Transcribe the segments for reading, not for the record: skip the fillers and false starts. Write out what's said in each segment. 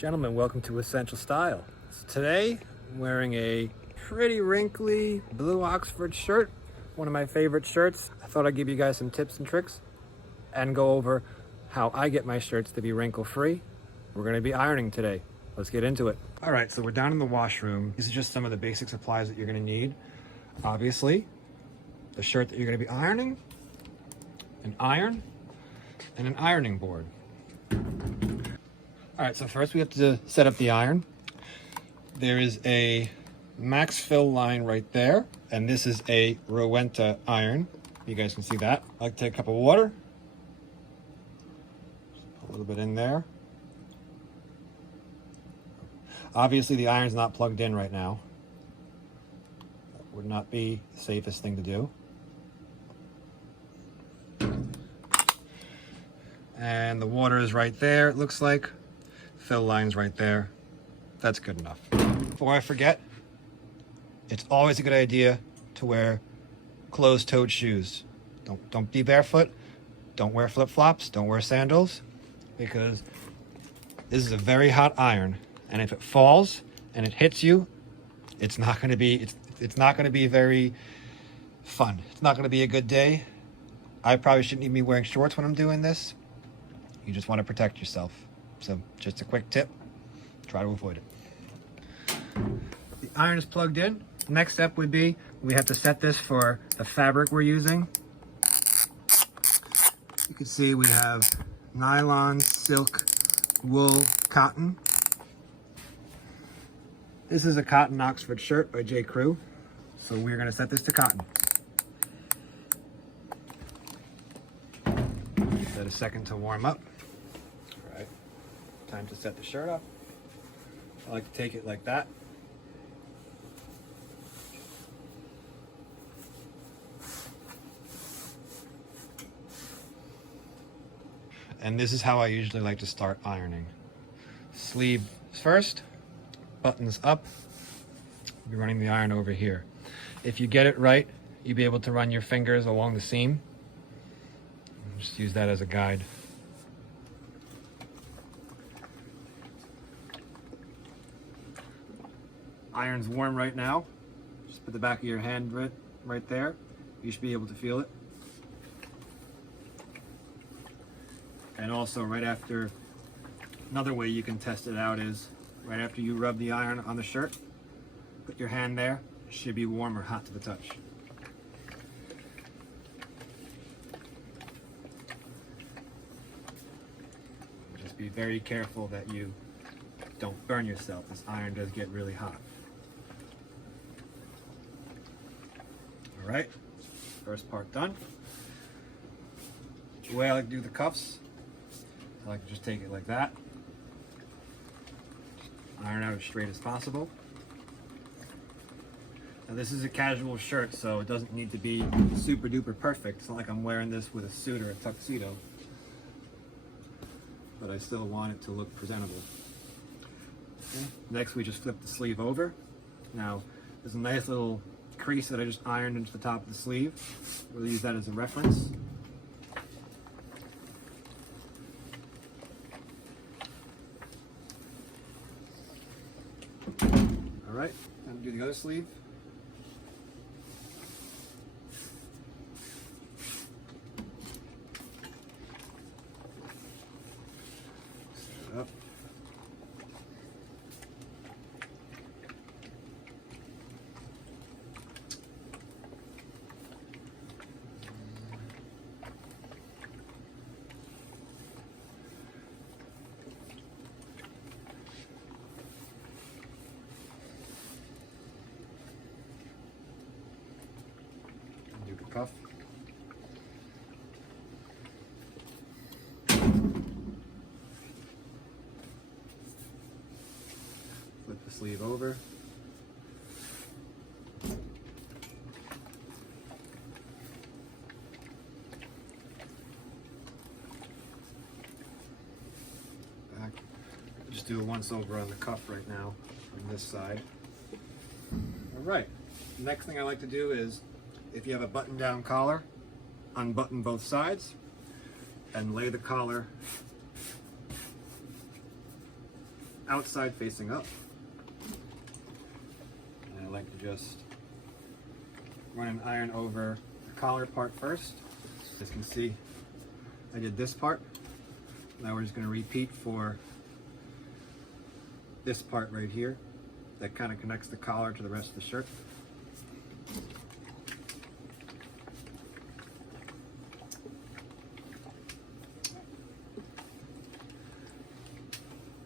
Gentlemen, welcome to Essential Style. So today, I'm wearing a pretty wrinkly blue Oxford shirt, one of my favorite shirts. I thought I'd give you guys some tips and tricks and go over how I get my shirts to be wrinkle-free. We're gonna be ironing today. Let's get into it. All right, so we're down in the washroom. These are just some of the basic supplies that you're gonna need. Obviously, the shirt that you're gonna be ironing, an iron, and an ironing board. All right, so first we have to set up the iron. There is a max fill line right there, and this is a Rowenta iron. You guys can see that. I like to take a cup of water, just put a little bit in there. Obviously the iron's not plugged in right now. That would not be the safest thing to do. And the water is right there, it looks like. Fill line's right there. That's good enough. Before I forget, it's always a good idea to wear closed-toed shoes. Don't be barefoot. Don't wear flip-flops. Don't wear sandals, because this is a very hot iron, and if it falls and it hits you, it's not going to be very fun. It's not going to be a good day. I probably shouldn't even be wearing shorts when I'm doing this. You just want to protect yourself. So just a quick tip, try to avoid it. The iron is plugged in. Next step would be, we have to set this for the fabric we're using. You can see we have nylon, silk, wool, cotton. This is a cotton Oxford shirt by J. Crew. So we're gonna set this to cotton. Let a second to warm up. All right, time to set the shirt up. I like to take it like that. And this is how I usually like to start ironing. Sleeve first, buttons up. You're running the iron over here. If you get it right, you'll be able to run your fingers along the seam. Just use that as a guide. Iron's warm right now. Just put the back of your hand right there. You should be able to feel it. And also right after, another way you can test it out is right after you rub the iron on the shirt, put your hand there. It should be warm or hot to the touch. Just be very careful that you don't burn yourself. This iron does get really hot. All right, first part done. The way I like to do the cuffs, I like to just take it like that. Iron out as straight as possible. Now this is a casual shirt, so it doesn't need to be super duper perfect. It's not like I'm wearing this with a suit or a tuxedo, but I still want it to look presentable. Okay. Next we just flip the sleeve over. Now there's a nice little crease that I just ironed into the top of the sleeve. We'll use that as a reference. All right, now do the other sleeve. Set it up. Do the cuff. Flip the sleeve over. Back. Just do a once over on the cuff right now on this side. All right. Next thing I like to do is, if you have a button-down collar, unbutton both sides and lay the collar outside facing up. And I like to just run an iron over the collar part first. As you can see, I did this part. Now we're just going to repeat for this part right here that kind of connects the collar to the rest of the shirt.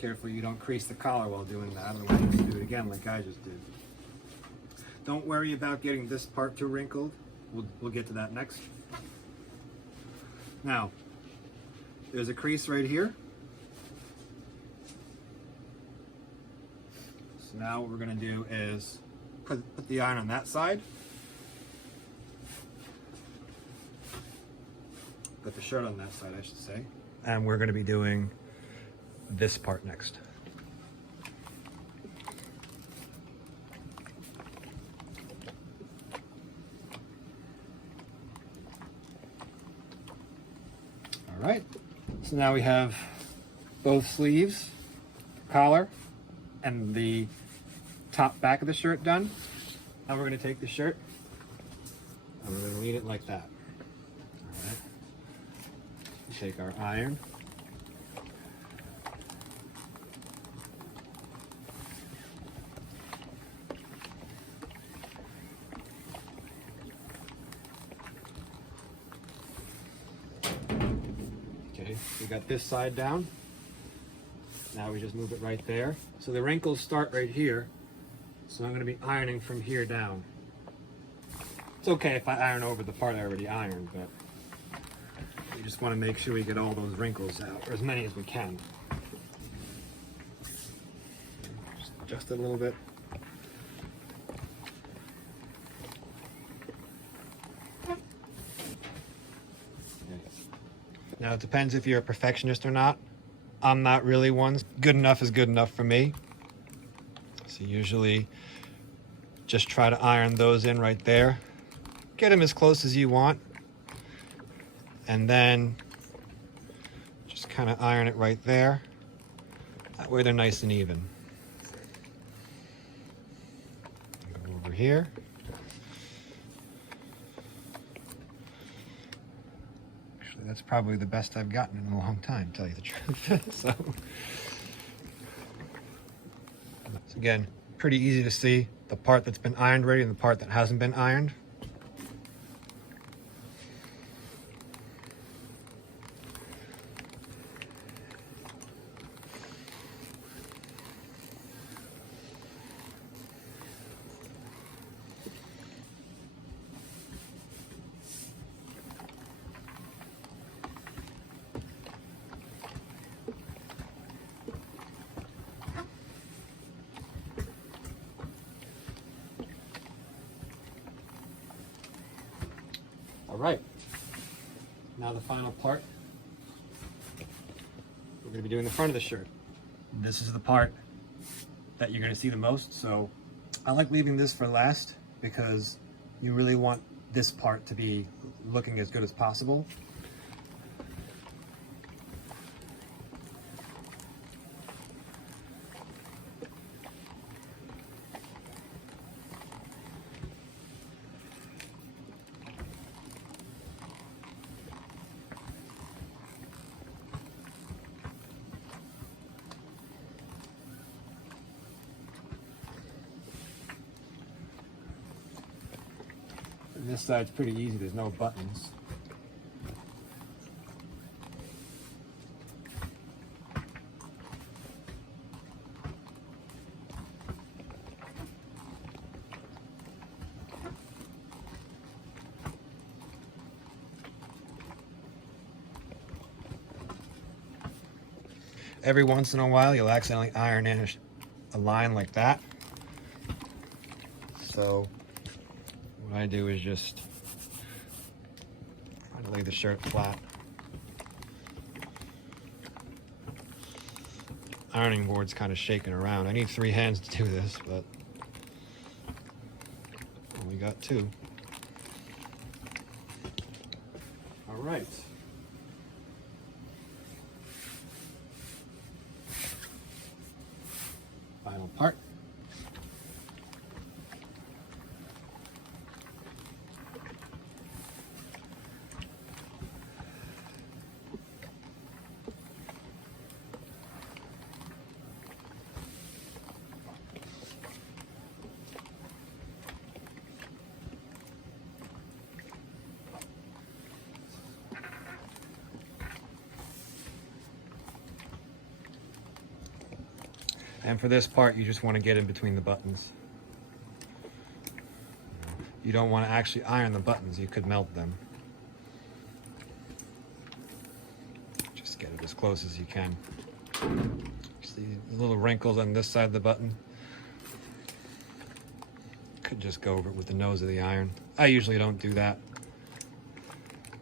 Careful you don't crease the collar while doing that, otherwise you have to do it again like I just did. Don't worry about getting this part too wrinkled. We'll get to that next. Now, there's a crease right here. So now what we're going to do is put the iron on that side. Put the shirt on that side, I should say. And we're going to be doing this part next. All right, so now we have both sleeves, collar, and the top back of the shirt done. Now we're going to take the shirt and we're going to lean it like that. All right, take our iron. We got this side down. Now we just move it right there. So the wrinkles start right here. So I'm going to be ironing from here down. It's okay if I iron over the part I already ironed, but we just want to make sure we get all those wrinkles out, or as many as we can. Just adjust it a little bit. Now it depends if you're a perfectionist or not. I'm not really one. Good enough is good enough for me. So usually just try to iron those in right there. Get them as close as you want. And then just kind of iron it right there. That way they're nice and even. Go over here. That's probably the best I've gotten in a long time, to tell you the truth. So again, pretty easy to see the part that's been ironed already and the part that hasn't been ironed. All right, now the final part. We're going to be doing the front of the shirt. This is the part that you're going to see the most, so I like leaving this for last because you really want this part to be looking as good as possible. This side's pretty easy, there's no buttons. Every once in a while you'll accidentally iron in a line like that. So what I do is just try to lay the shirt flat. Ironing board's kind of shaking around. I need 3 hands to do this, but only got 2. All right. And for this part, you just want to get in between the buttons. You don't want to actually iron the buttons, you could melt them. Just get it as close as you can. See the little wrinkles on this side of the button? Could just go over it with the nose of the iron. I usually don't do that,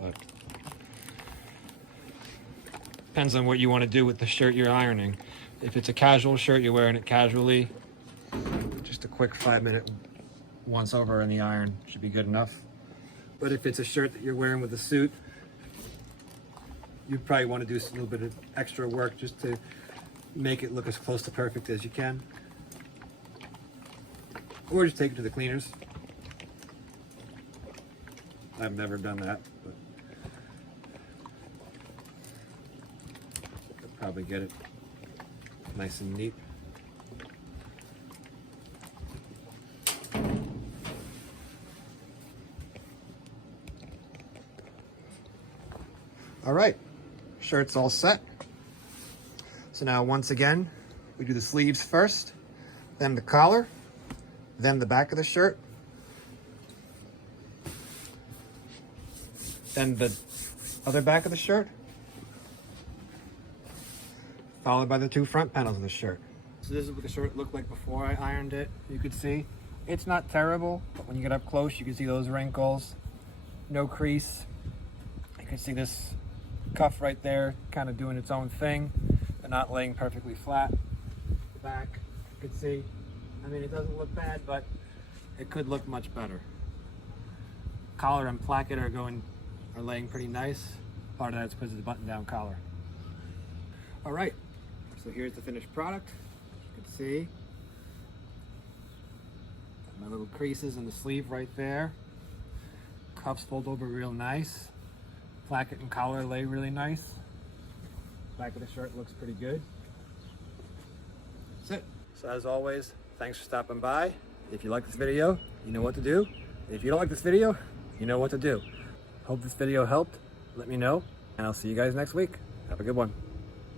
but depends on what you want to do with the shirt you're ironing. If it's a casual shirt, you're wearing it casually, just a quick 5-minute once over in the iron should be good enough. But if it's a shirt that you're wearing with a suit, you probably want to do a little bit of extra work just to make it look as close to perfect as you can. Or just take it to the cleaners. I've never done that, but I'll probably get it nice and neat. All right, shirt's all set. So now once again, we do the sleeves first, then the collar, then the back of the shirt, then the other back of the shirt, followed by the 2 front panels of the shirt. So this is what the shirt looked like before I ironed it. You could see it's not terrible, but when you get up close, you can see those wrinkles, no crease. You can see this cuff right there kind of doing its own thing, but not laying perfectly flat. The back, you can see, I mean, it doesn't look bad, but it could look much better. Collar and placket are laying pretty nice. Part of that's because of the button down collar. All right, so here's the finished product. You can see my little creases in the sleeve right there. Cuffs fold over real nice. Placket and collar lay really nice. Back of the shirt looks pretty good. That's it. So as always, thanks for stopping by. If you like this video, you know what to do. If you don't like this video, you know what to do. Hope this video helped. Let me know, and I'll see you guys next week. Have a good one.